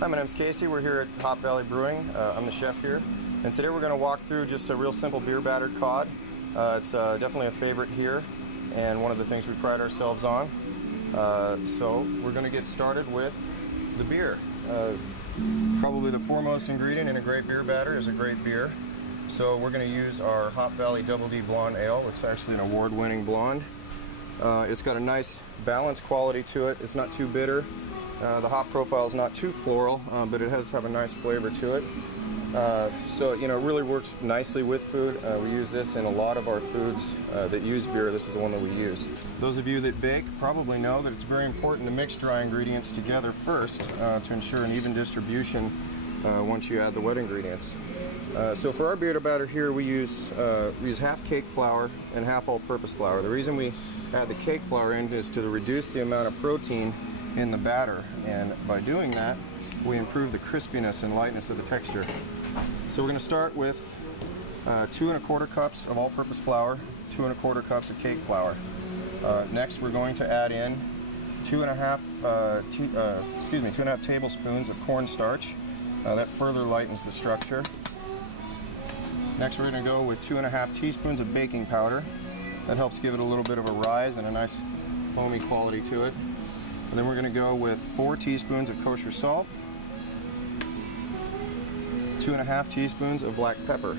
Hi, my name's Casey. We're here at Hop Valley Brewing. I'm the chef here. And today we're going to walk through just a real simple beer battered cod. It's definitely a favorite here and one of the things we pride ourselves on. So we're going to get started with the beer. Probably the foremost ingredient in a great beer batter is a great beer. So we're going to use our Hop Valley Double D Blonde Ale. It's actually an award-winning blonde. It's got a nice balanced quality to it. It's not too bitter. The hop profile is not too floral, but it has a nice flavor to it. So, you know, it really works nicely with food. We use this in a lot of our foods that use beer. This is the one that we use. Those of you that bake probably know that it's very important to mix dry ingredients together first to ensure an even distribution once you add the wet ingredients. So for our beer batter here, we use half cake flour and half all-purpose flour. The reason we add the cake flour in is to reduce the amount of protein in the batter, and by doing that we improve the crispiness and lightness of the texture. So we're going to start with 2 1/4 cups of all-purpose flour, 2 1/4 cups of cake flour. Next we're going to add in 2 1/2 tablespoons of cornstarch. That further lightens the structure. Next we're going to go with 2 1/2 teaspoons of baking powder. That helps give it a little bit of a rise and a nice foamy quality to it. And then we're going to go with 4 teaspoons of kosher salt, 2 1/2 teaspoons of black pepper.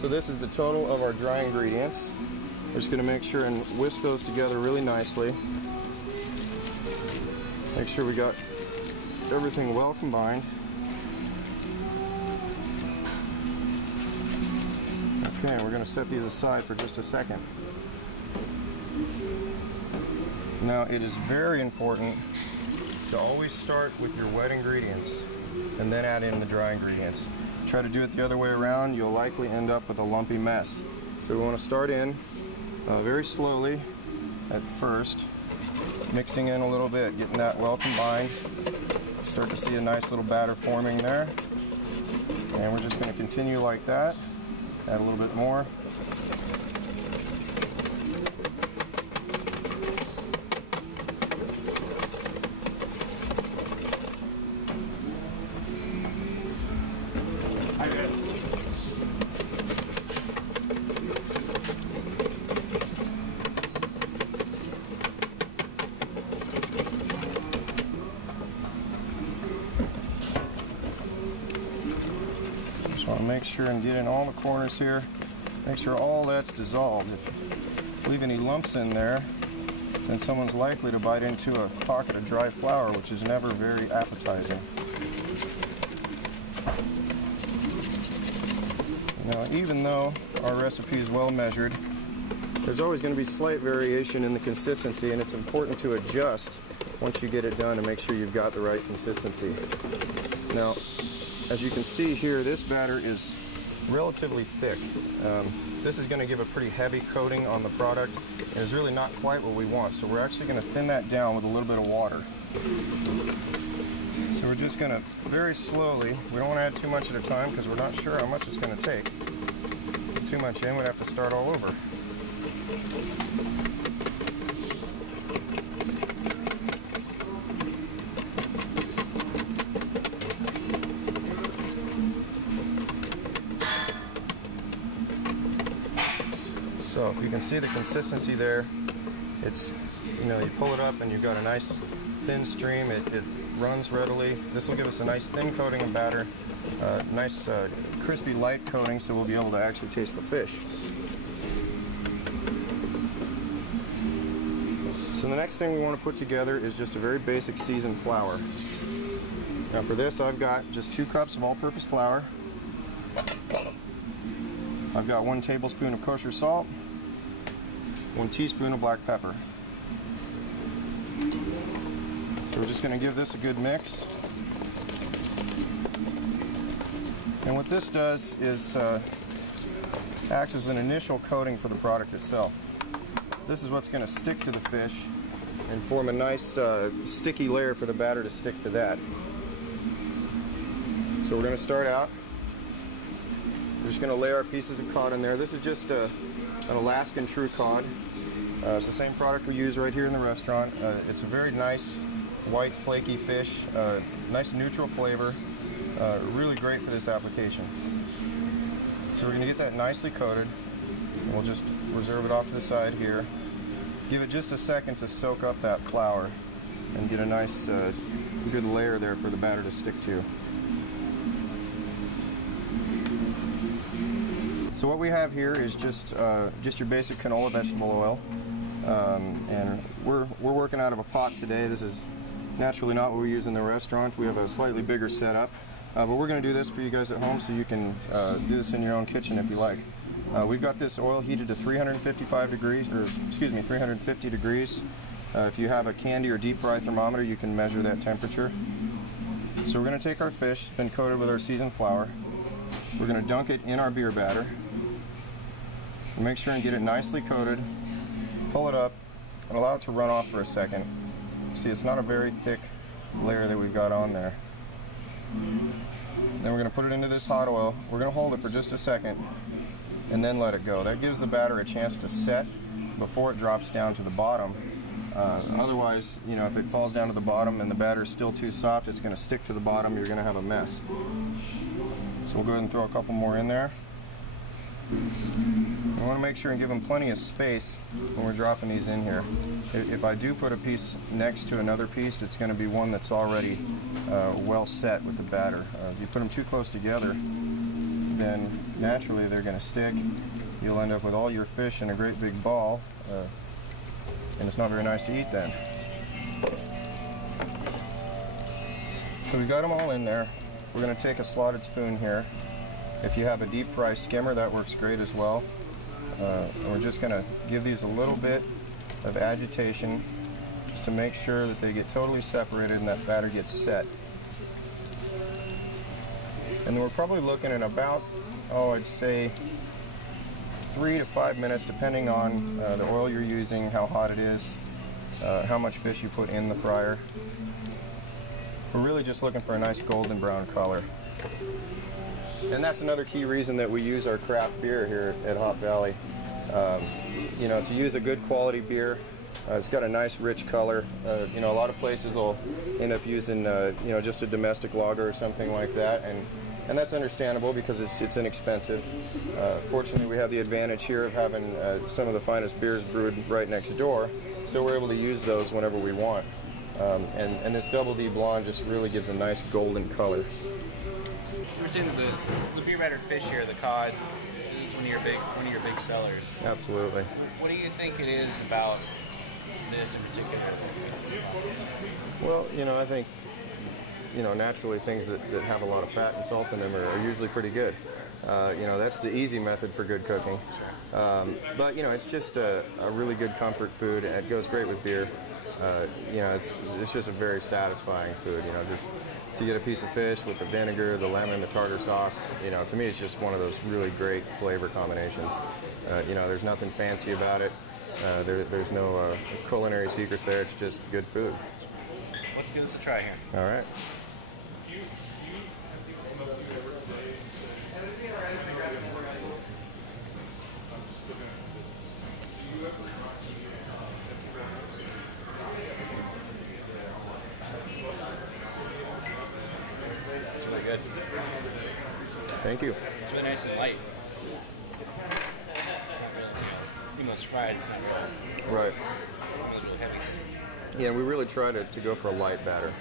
So this is the total of our dry ingredients. We're just going to make sure and whisk those together really nicely. Make sure we got everything well combined. Okay, we're going to set these aside for just a second. Now, it is very important to always start with your wet ingredients and then add in the dry ingredients. Try to do it the other way around, you'll likely end up with a lumpy mess. So we want to start in very slowly at first, mixing in a little bit, getting that well combined. Start to see a nice little batter forming there. And we're just going to continue like that. Add a little bit more. Just want to make sure and get in all the corners here. Make sure all that's dissolved. If you leave any lumps in there, then someone's likely to bite into a pocket of dry flour, which is never very appetizing. Now, even though our recipe is well measured, there's always going to be slight variation in the consistency, and it's important to adjust once you get it done to make sure you've got the right consistency. Now, as you can see here, this batter is relatively thick. This is going to give a pretty heavy coating on the product, and is really not quite what we want. So we're actually going to thin that down with a little bit of water. So we're just going to very slowly, we don't want to add too much at a time because we're not sure how much it's going to take. Put too much in, we'd have to start all over. So if you can see the consistency there, it's, you know, you pull it up and you've got a nice thin stream. It runs readily. This will give us a nice thin coating of batter, nice crispy light coating, so we'll be able to actually taste the fish. So the next thing we want to put together is just a very basic seasoned flour. Now for this, I've got just 2 cups of all-purpose flour. I've got 1 tablespoon of kosher salt, 1 teaspoon of black pepper. So we're just going to give this a good mix. And what this does is acts as an initial coating for the product itself. This is what's going to stick to the fish and form a nice sticky layer for the batter to stick to that. So we're going to start out. We're just going to lay our pieces of cod in there. This is just an Alaskan true cod. It's the same product we use right here in the restaurant. It's a very nice white flaky fish, nice neutral flavor, really great for this application. So we're going to get that nicely coated, and we'll just reserve it off to the side here. Give it just a second to soak up that flour and get a nice good layer there for the batter to stick to. So what we have here is just your basic canola vegetable oil, and we're working out of a pot today. This is naturally not what we use in the restaurant. We have a slightly bigger setup, but we're going to do this for you guys at home so you can do this in your own kitchen if you like. We've got this oil heated to 355 degrees, or excuse me, 350 degrees. If you have a candy or deep fry thermometer, you can measure that temperature. So we're going to take our fish, it's been coated with our seasoned flour. We're going to dunk it in our beer batter. Make sure and get it nicely coated. Pull it up and allow it to run off for a second. See, it's not a very thick layer that we've got on there. Then we're going to put it into this hot oil. We're going to hold it for just a second and then let it go. That gives the batter a chance to set before it drops down to the bottom. Otherwise, you know, if it falls down to the bottom and the batter is still too soft, it's going to stick to the bottom. You're going to have a mess. So we'll go ahead and throw a couple more in there. We want to make sure and give them plenty of space when we're dropping these in here. If I do put a piece next to another piece, it's going to be one that's already well set with the batter. If you put them too close together, then naturally they're going to stick. You'll end up with all your fish in a great big ball, and it's not very nice to eat then. So we've got them all in there. We're going to take a slotted spoon here. If you have a deep fry skimmer, that works great as well. And we're just going to give these a little bit of agitation just to make sure that they get totally separated and that batter gets set. And then we're probably looking at about, I'd say 3 to 5 minutes, depending on the oil you're using, how hot it is, how much fish you put in the fryer. We're really just looking for a nice golden brown color. And that's another key reason that we use our craft beer here at Hop Valley. You know, to use a good quality beer, it's got a nice rich color. You know, a lot of places will end up using, you know, just a domestic lager or something like that, and that's understandable because it's inexpensive. Fortunately, we have the advantage here of having some of the finest beers brewed right next door, so we're able to use those whenever we want. And this Double D Blonde just really gives a nice golden color. We're seeing that the beer battered fish here, the cod, is one of your big sellers. Absolutely. What do you think it is about this in particular? Well, you know, I think, you know, naturally things that have a lot of fat and salt in them are usually pretty good. You know, that's the easy method for good cooking. But, you know, it's just a really good comfort food. It goes great with beer. You know, it's just a very satisfying food, you know, just to get a piece of fish with the vinegar, the lemon, the tartar sauce. You know, to me it's just one of those really great flavor combinations. You know, there's nothing fancy about it. There's no culinary secrets there. It's just good food. Let's give this a try here. All right. It's really good. Thank you. It's really nice and light. It's not really, even though it's fried, it's not real. Right. It feels real heavy. Yeah, we really try to go for a light batter.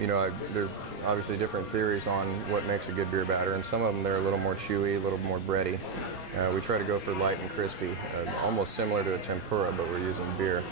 You know, there's obviously different theories on what makes a good beer batter, and some of them they're a little more chewy, a little more bready. We try to go for light and crispy, almost similar to a tempura, but we're using beer.